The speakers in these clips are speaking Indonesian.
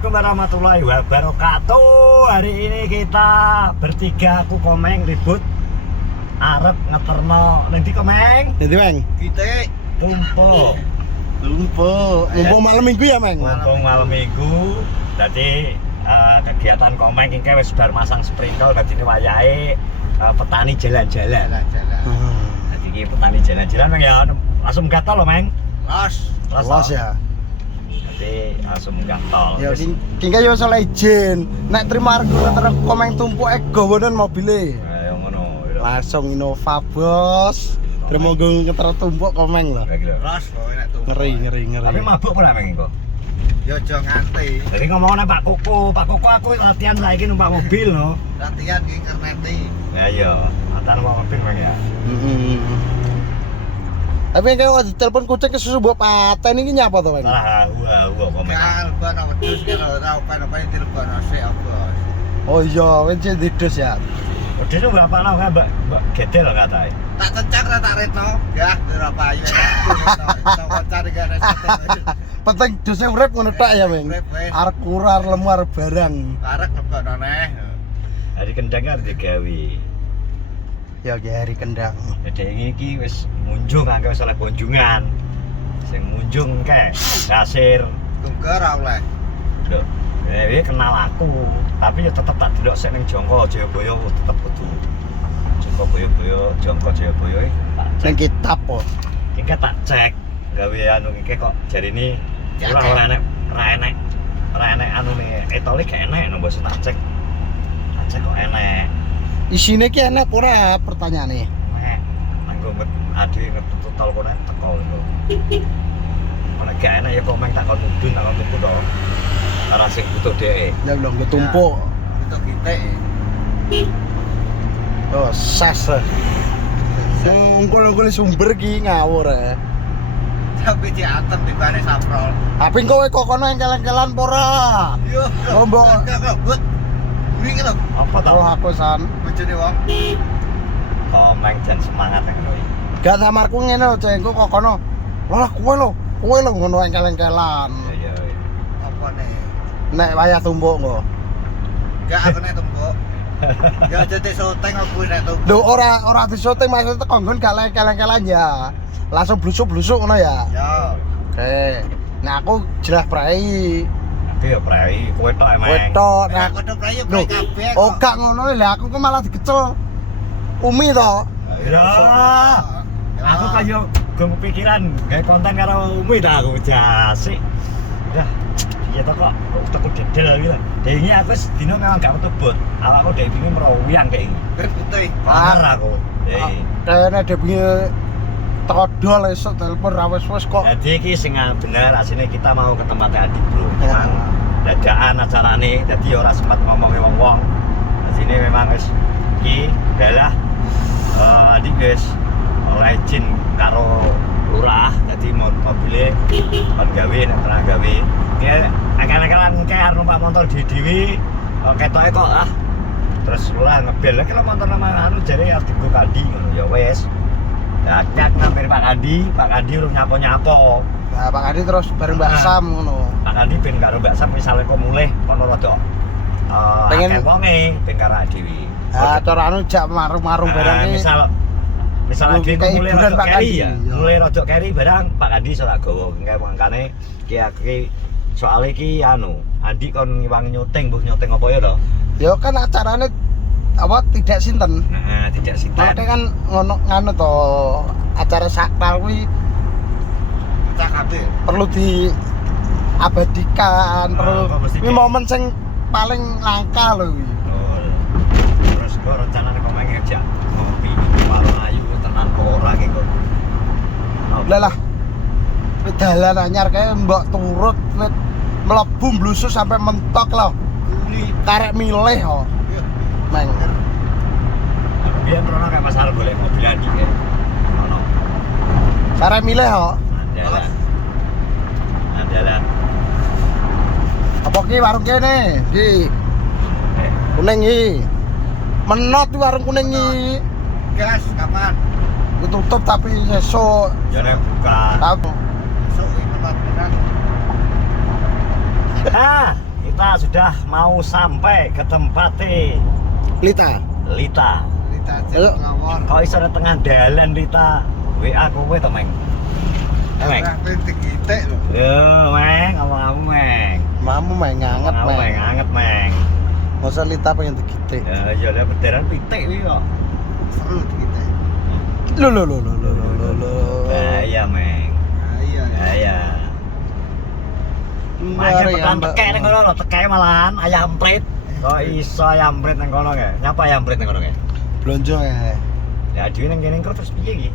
Assalamualaikum warahmatullahi wabarakatuh. Hari ini kita bertiga, aku Komeng ribut arep ngeterno nanti Komeng. Nanti Meng. Kita tumpuk Malam minggu ya Meng. Mumpung malam minggu. Jadi kegiatan Komeng ini wis bar masang sprinkle. Jadi ini wayahe petani jalan-jalan. Jadi ini petani jalan-jalan Meng ya langsung gatal loh Meng. Los ya. Jadi langsung gatal. Ya kingke yo salah izin. Nek terima arep terus Komeng tumpuk gawonen mobile. Ayo ngono. Langsung Innova bos. Terima gue ngeter tumpuk Komeng lho. Ros kok enak tuh. Ngeri. Tapi mabuk ora Meng kok. Yo aja nganti. Jadi ngomongnya Pak Koko aku latihan saiki numpak mobil no. Latihan ki kerneti. Ya iya, latihan numpak mobil Meng ya. Tapi kayak waktu telepon kucing ke susu buat paten ini nyapa tuh Meng? Wah, Komeng. Kalban apa dus karo ora apa telepon sik bos. Oh iya, wis dides ya. Udah itu berapa lama Mbak Gedel katanya? Tak cencang ra tak retno. Gah berapa ayu tak cari gara Penting dosnya urip ngono tok ya Meng. Arep kurar lemu arep barang. arek lebon neh. Hari kendangnya harus digawe. Ya hari kendang. Jadi ini ki wis munjung angke wis oleh kunjungan. Sing munjung ke Gasir. Tunggu ra oleh. Lho, dia kenal aku, tapi ya tetep tak delok sik ning Jongko Jayabaya tetep kudu. Jongko Boyo-boyo, Jongko Jayabaya tak Neng kitab po. iki tak cek gawe anu iki kok jarine ora enek anu nih etole gak enek no bos tak cek kok enek Isine ki enak ora pertanyaane? nek nganggo ade ngetut telepone teko lho nek gak enek ya Komeng tak kon mudun tak kon tuku to ora sing butuh dhek Ya belum gue tumpuk. Itu kita. Oh, sas. Ngkol sumber ki ngawur ya. Tapi di antem di bane saprol. Tapi kowe kok kono engkel-engkelan pora. Yo. Rombong. But. Wingi lho. apa to Oh aku san. Bojone wong. Komeng jan semangat ngono iki Gak samarku ngene lho cengku kok kono. Lah kowe lho ngono engkel-engkelan. iya Apa nih? Nek wayah tumpuk kok. Gak aku nek tumpuk. Ya jadi syuting aku nek tumpuk. Lho ora disyuting maksudnya konggon gak engkel-engkelan ya. Langsung blusuk-blusuk ngono ya. Ya. Oke. Nah aku jelas prai. tapi ya prai kowe tok emang Wetok. Nah, Aku udah prayo Loh, kabeh. oh gak ngono lah aku kok malah digecel Umi to. ya aku kaya gue kepikiran kayak konten karo Umi dah aku jasik udah iya toh kok aku dedel lagi lah ini aku sedino memang gak ketebut awakku dari ini merawiyang kayak ini Putih. parah aku Kayaknya dia punya todol esok telepon rawes-wes kok. jadi ini sing bener aslinya kita mau ke tempatnya Adik bro memang dadaan acara nih jadi orang sempat ngomongin wong-wong sini memang guys ini adalah Adik guys oleh izin karo lurah jadi mobilnya kon gawe nek pernah gawe ya akan-akan kayak numpak motor di ketoknya kok terus lurah ngebel lagi lo motor nama anu jadi harus digo Kandi ngono ya wes ya nyak nampir Pak Kandi urung nyapo-nyapo Nah, Pak Adi terus bareng Mbak Sam ngono. Pak Kandi ben karo Mbak Sam misalnya kok mulih kono rada Pengen- akeh wonge ben karo Dewi Nah, cara anu jak marung-marung barang iki. misal lagi kayak mulai hiburan rojok Pak carry Kandi, ya iya. mulai rojok carry barang Pak Kandi iso tak gawa engke mangkane ki soal iki anu Andi kon ngiwangi nyuting apa ya to Ya kan acarane apa tidak sinten. nah tidak Makanya sitan kan ngono nganu to acara sakral kuwi Tak kabeh. perlu diabadikan, perlu kok mesti ini kayak- momen sing paling langka lho iki. terus kok rencananya kok pengen ngejak ngopi warung ayu tenan kok ora ki kok Lah lah. Wis dalan anyar kae mbok turut wis mlebu blusus sampai mentok lho. Kuli. Karek milih kok. Meng. biar Rono kayak masalah golek mobil Andi ya Rono Karek milih kok. andalan Apa ki warung kene? Ki kuning iki. Menot ki warung kuning iki. Gas kapan? Tutup tapi sesuk. ya nek buka Tahu. Besok iki teman-teman. kita sudah mau sampai ke tempat Lita. Lita. Lita Ayo. Celawar. Kau iso di tengah dalan Lita. WA kowe to, Meng. Meng. Ora penting gitek lho. Yo, Meng, kamu Meng. Mamu main nganget, Kamu Meng, anget, Meng. Masa Lita pengen digitik. Ya, iya lah beneran pitik kuwi kok. Seru gitek. Lo. Iya, Meng. Nah, iya. Iya. Makanya pekan tekek ning kono lho, tekek malahan ayam prit. Kok iso ayam prit ning kono kae? Nyapa ayam prit ning kono kae? Blonjo ya. Ya dhewe ning kene terus piye iki?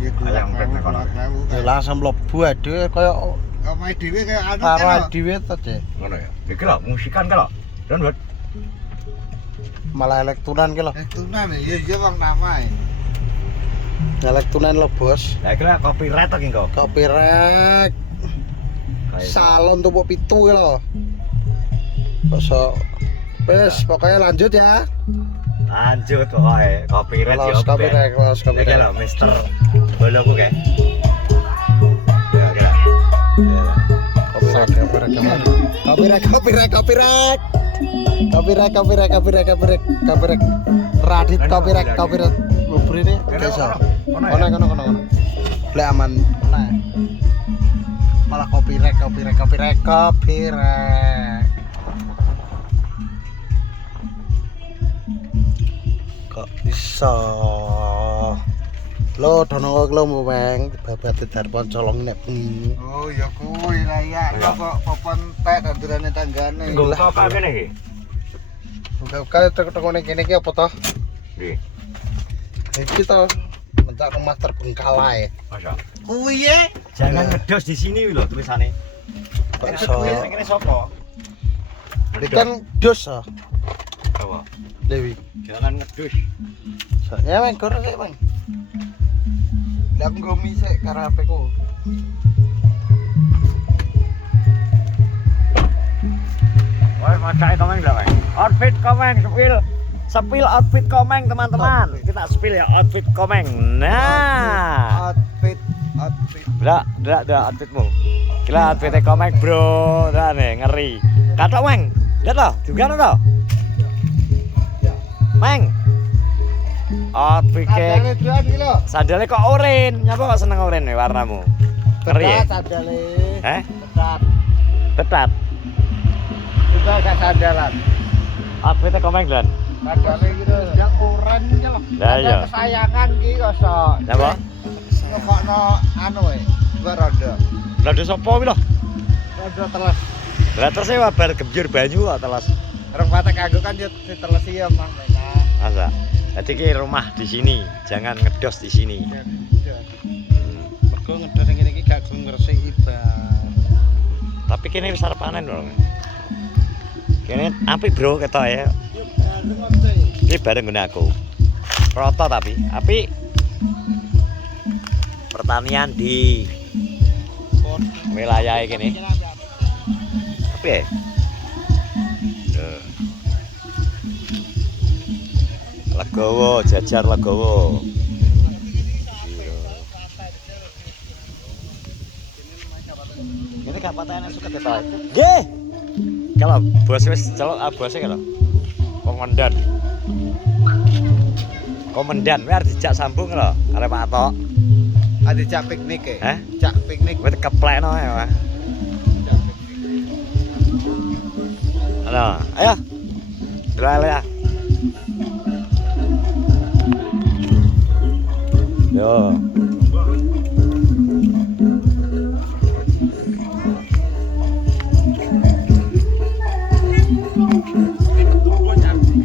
Ya Ayam prit ning kono. Ya langsung mlebu aduh koyo Omahe dhewe kaya anu karo kan. dhewe to, Cek. Ngono ya. Iki lho musikan ka lho. Download. Malah elektronan ki lho. Tunan ya iya wong namae. Elektronan lho, Bos. Lah iki lho copyright to ki engko. Copyright. Salon tumpuk pitu ki lho. Bosok. Wes, pokoknya lanjut ya. Lanjut pokoke copyright yo. Los copyright, los Iki copyright. lho Mister Boloku kae. Ya kira. Copyright. Radit copyright. Bubur ini desa. Kono. Lek aman. Nah. Malah copyright. Kok bisa? Lo dono kok lo meng babate darpon colong nek bengi. Oh ya kuwi lah ya. Kok popon tek dandurane tanggane. Nggo apa kene iki? Buka tek-tekone kene iki apa to? Nggih. Iki to mentak rumah terbengkalai. Masa. Kuwi ye. Jangan ngedos di sini lho tulisane. Kok So, iso? kene sapa? Iki kan dos ah, Apa? Dewi. Jangan ngedos. Ya men goreng sik, Bang. Lah aku ngomi sik karo HP-ku. Woi, macai komeng dah, Bang. Outfit komeng sepil outfit komeng, teman-teman. Kita spill ya outfit komeng. Nah. Outfit. Dak outfitmu. Gila outfitnya komeng, Bro. Dah nih, ngeri. Kata, Meng. Lihat loh, juga loh. Meng. Outfitnya Adane dhewe iki lho. sandalnya kok oren. Nyapa kok seneng oren nih warnamu? Ngeri ya? Sandale. Eh? Ketat. Ketat. Juga gak sandalan. Outfitnya komeng, Glan. Sandale iki lho. Yang oren iki lho. Lah iya. Kesayangan iki kok sok. Nyapa? Ngekokno anu e. Mbak Rondo. Lado sopo wi lho? Rondo teles. Lah terus saya bar gebyur banyu kok telas. Rong patek kanggo kan yo ditelesi ya Mang Mena. Masa? Jadi ki rumah di sini, jangan ngedos di sini. Mergo ngedos ning kene iki gak gelem ngresiki ban. Tapi kini wis arep panen lho. Kini apik, Bro, ketok ya. Ini bareng ngene aku. Roto tapi apik. Pertanian di wilayah kene. Apa ya? Legowo, jajar Legowo. Ini kabupaten yang suka kita. Nggih. Kalau bos wis celok bose kalau. Komandan, kowe arep dijak sambung lho arep Pak Atok. Ada cak piknik e. Hah? Cak piknik. Kowe keplekno ya, Pak. Halo, ayo. Drale ya. Yo.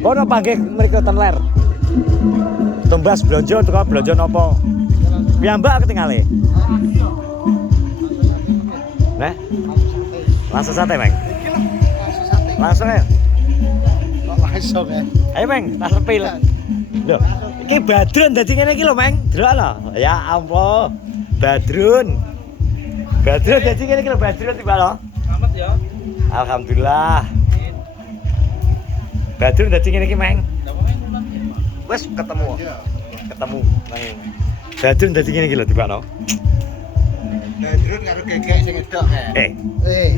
Kono panggih mriku ten ler. Tumbas blonjo teko blonjo napa? Piyambak ketingale. Nah, langsung sate, Meng. Langsung ya. Langsung ya. Ayo, Meng, tas sepil. Loh, iki Badrun dadi ngene iki lho, Meng. Delok lho. Ya ampun. Badrun dadi ngene iki lho, Badrun tiba lho. Selamat ya. Alhamdulillah. Badrun dadi ngene iki, Meng. Wes ketemu. Nang. Badrun dadi ngene iki lho tiba lho. Badrun karo gegek sing edok ya.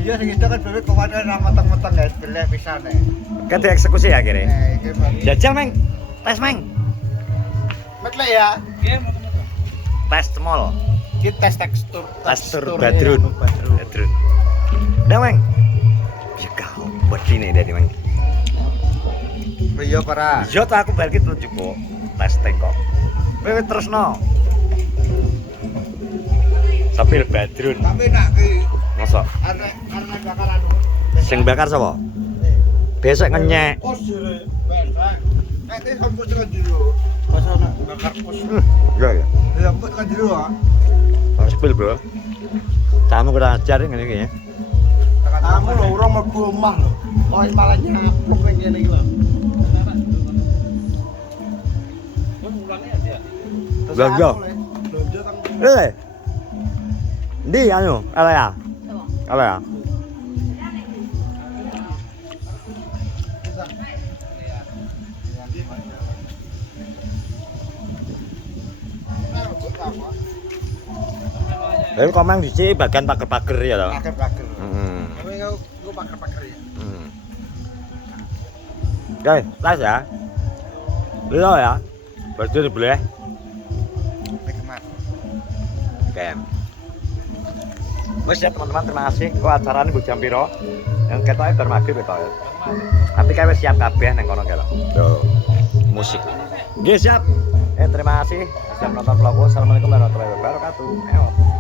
Iya sing edok kan dhewe kemarin ra meteng-meteng guys, beleh pisan ya. Kan dieksekusi akhirnya. Iki baru. Jajal Meng. Tes Meng. Metlek ya. Tes cemol. Ki tes tekstur. Tekstur Badrun. Badrun. Dah Meng. Ya kau begini dari Meng. Iya para. Yo tak aku balik tunjuk kok. Testing kok. Kowe terusno. Sapil Badrun. Tapi nak ki Mosok. arek bakar anu. Sing bakar sapa? Besok ngenyek. Kos jere. Nek iki sampun tekan jero. Pas ana bakar kos. Iya ya. Ya ampun tekan jero ah. Sepil, Bro. Kamu kurang ajar ngene iki ya. Kamu lho urung mlebu omah lho. Kok malah nyapluk ning kene iki lho. Belanja. Belanja tang. Ndi anu, ala ya? Ala ya? Lalu komang di sini bagian pager-pager ya toh? Pager-pager. Heeh. Tapi aku pager-pager ya. Oke, tas ya. Lo ya. Berarti boleh. Nikmat. Oke. Mas ya teman-teman, terima kasih. Kok acaranya bu jam piro? Yang ketoknya bermaghrib ya. Tapi kayak wis siap kabeh nang kono kae lho. Tuh. Musik. Nggih siap. Terima kasih. Siap nonton vlogku. Assalamualaikum warahmatullahi wabarakatuh.